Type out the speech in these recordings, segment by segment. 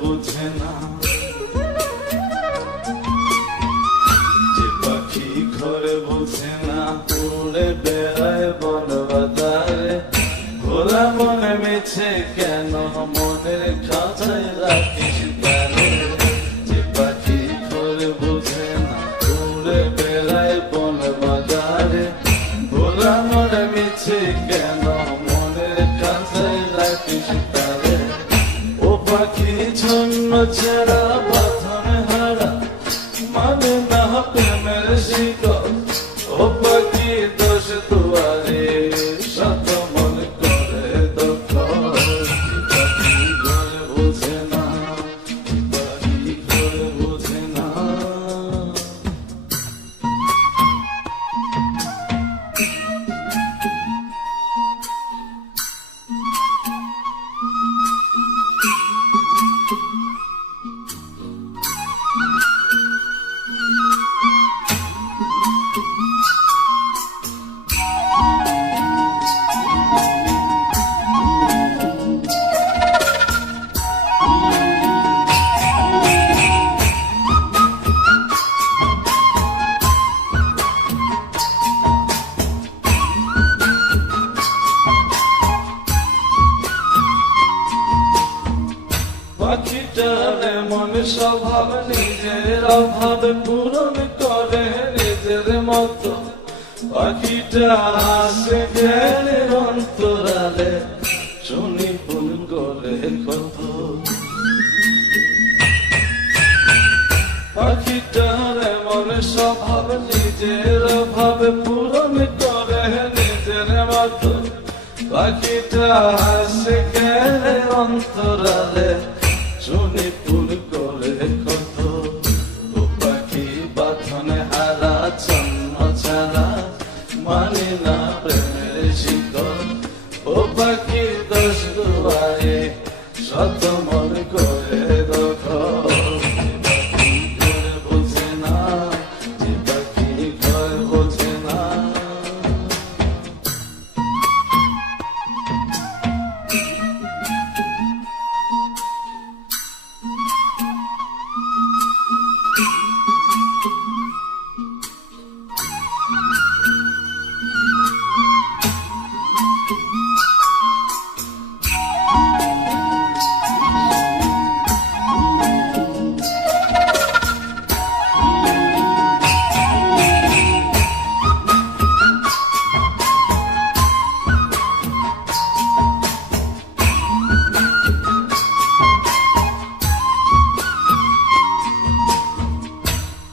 বুঝে না যে পাখি ঘরে বুঝে না উড়ে বেড়ায় বন বাজারে ভোলা মনে মিছে কেন মনের খাঁচায় রাখিস তারে যে পাখি ঘরে বুঝে না উড়ে বেড়ায় বন বাজারে ভোলা মনে মিছে কেন মনের খাঁচায় রাখিস তারে পাখি ছন্ন ছেড়া বাঁধনে হারা মানে না প্রেমের শিকল ও পাখি দোষ দুয়ারে শত মন করে দখল পাখি ঘরে বুঝে না পাখি ঘরে বুঝে না পাখিটার এমন স্বভাব নিজের অভাব পূরণ করে নিজের মতো পাখিটা আসে গেলে অন্তরালে শুনি ফুল করে কত পাখিটার এমন স্বভাব নিজের অভাব পূরণ করে নিজের মতো পাখিটা আসে গেলে অন্তরালে শুনি ফুল করে কত ও পাখি বাঁধনে হারা ছন্ন ছাড়া মানে না প্রেমের শিকল ও পাখি দোষ দুয়ারে শত মন করে দখল পাখি ঘরে বোঝে না যে পাখি ঘরে বোঝে না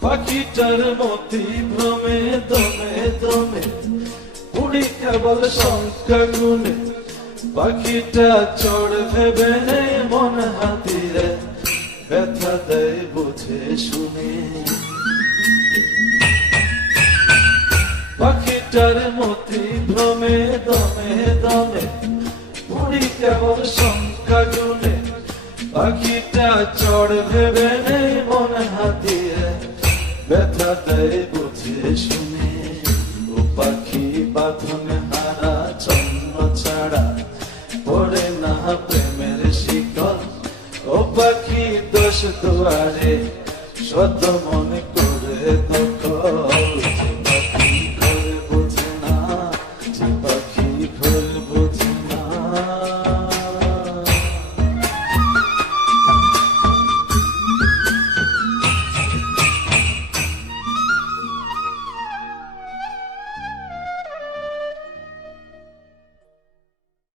পাখিটার মতি ভ্রমে দমে দমে উড়ি কেবল সংখ্যা গুণে পাখিটা চড় ভেবে নেই মন হাতিরে ব্যথা দেয় বুঝে শুনে পাখিটার মতি ভ্রমে দমে দমে উড়ি কেবল সংখ্যা গুণে পাখিটা চড় ভেবে নেই মন হাতিরে ব্যথা দেয় বুঝে শুনে ও পাখি বাঁধনে হারা ছন্ন ছাড়া পড়ে না প্রেমের শিকল ও পাখি দোষ দুয়ারে শত মন